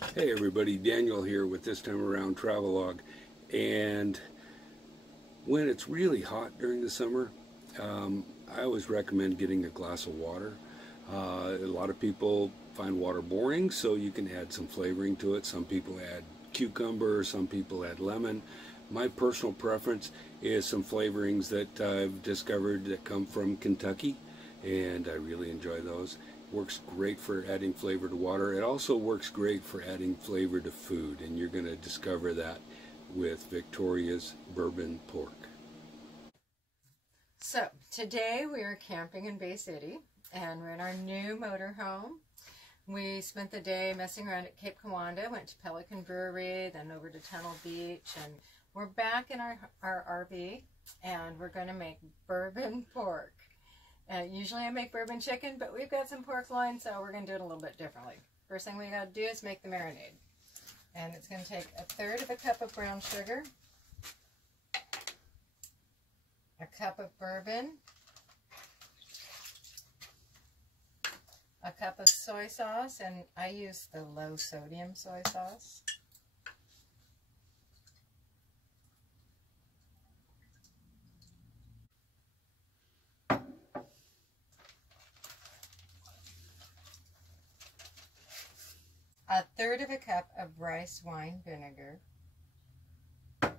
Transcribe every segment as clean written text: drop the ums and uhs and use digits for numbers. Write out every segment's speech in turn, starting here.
Hey everybody, Daniel here with This Time Around Travelogue. And when it's really hot during the summer, I always recommend getting a glass of water. A lot of people find water boring, so you can add some flavoring to it. Some people add cucumber, some people add lemon. My personal preference is some flavorings that I've discovered that come from Kentucky, and I really enjoy those. Works great for adding flavor to water. It also works great for adding flavor to food, and you're going to discover that with Victoria's Bourbon Pork. So today we are camping in Bay City and we're in our new motorhome. We spent the day messing around at Cape Kiwanda, went to Pelican Brewery, then over to Tunnel Beach, and we're back in our RV and we're going to make bourbon pork. Usually I make bourbon chicken, but we've got some pork loin, so we're going to do it a little bit differently. First thing we got to do is make the marinade. And it's going to take 1/3 cup of brown sugar, a cup of bourbon, a cup of soy sauce, and I use the low sodium soy sauce. A 1/3 cup of rice wine vinegar. A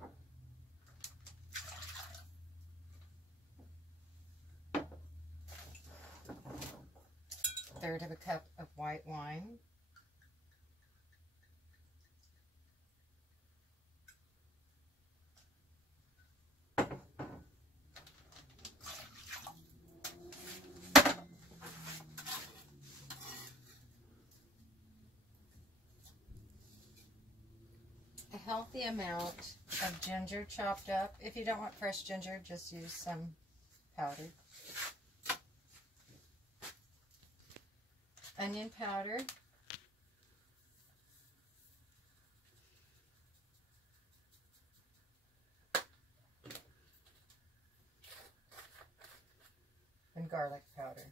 1/3 cup of white wine. A healthy amount of ginger chopped up. If you don't want fresh ginger, just use some powdered. Onion powder. And garlic powder.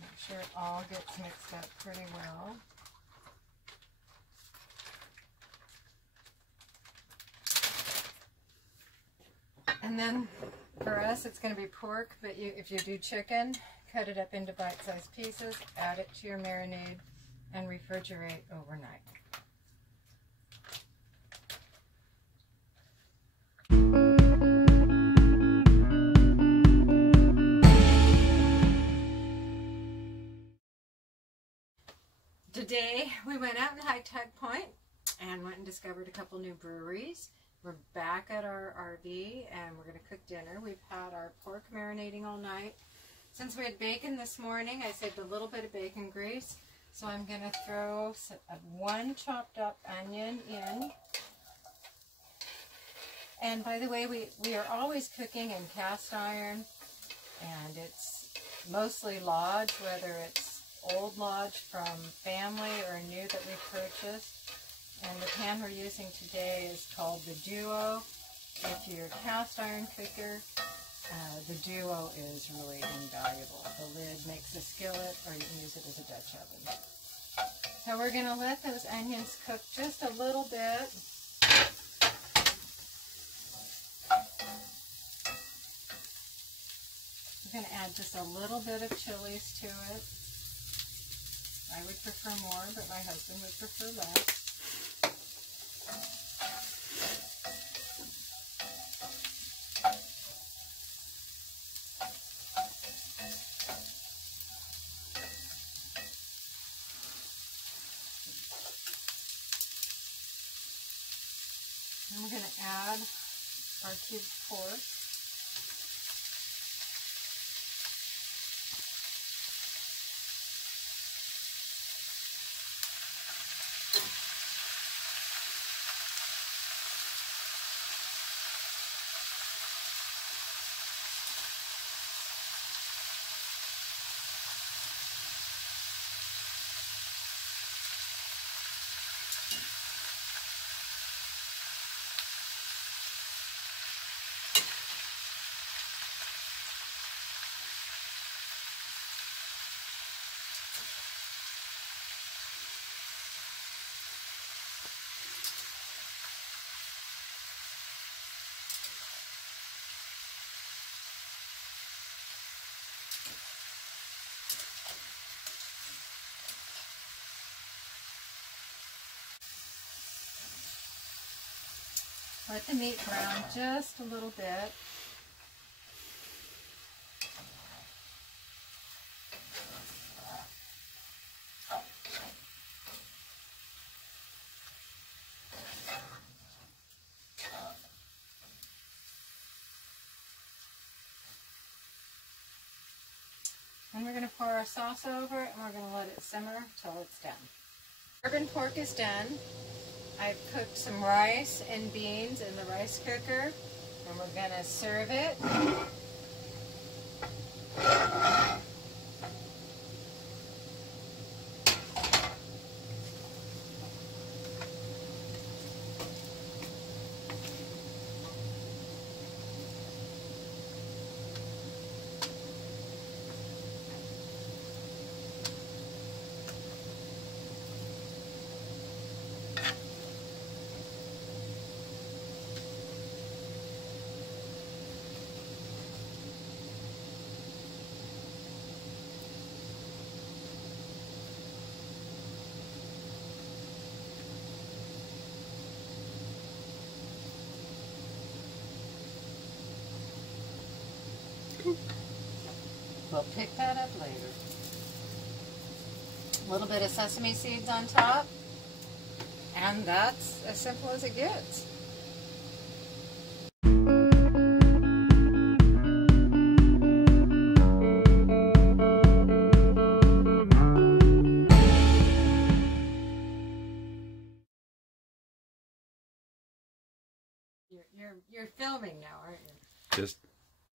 Make sure it all gets mixed up pretty well. And then for us, it's going to be pork, but if you do chicken, cut it up into bite-sized pieces, add it to your marinade, and refrigerate overnight. Today, we went out in High Tide Point and went and discovered a couple new breweries. We're back at our RV and we're going to cook dinner. We've had our pork marinating all night. Since we had bacon this morning, I saved a little bit of bacon grease. So I'm going to throw one chopped up onion in. And by the way, we are always cooking in cast iron. And it's mostly Lodge, whether it's old Lodge from family or new that we purchased. And the pan we're using today is called the Duo. If you're a cast iron cooker, the Duo is really invaluable. The lid makes a skillet, or you can use it as a Dutch oven. So we're going to let those onions cook just a little bit. We're going to add just a little bit of chilies to it. I would prefer more, but my husband would prefer less. And we're going to add our cubed pork. Let the meat brown just a little bit. And we're going to pour our sauce over it, and we're going to let it simmer till it's done. Bourbon pork is done. I've cooked some rice and beans in the rice cooker, and we're going to serve it. We'll pick that up later. A little bit of sesame seeds on top, and that's as simple as it gets. You're filming now, aren't you? Just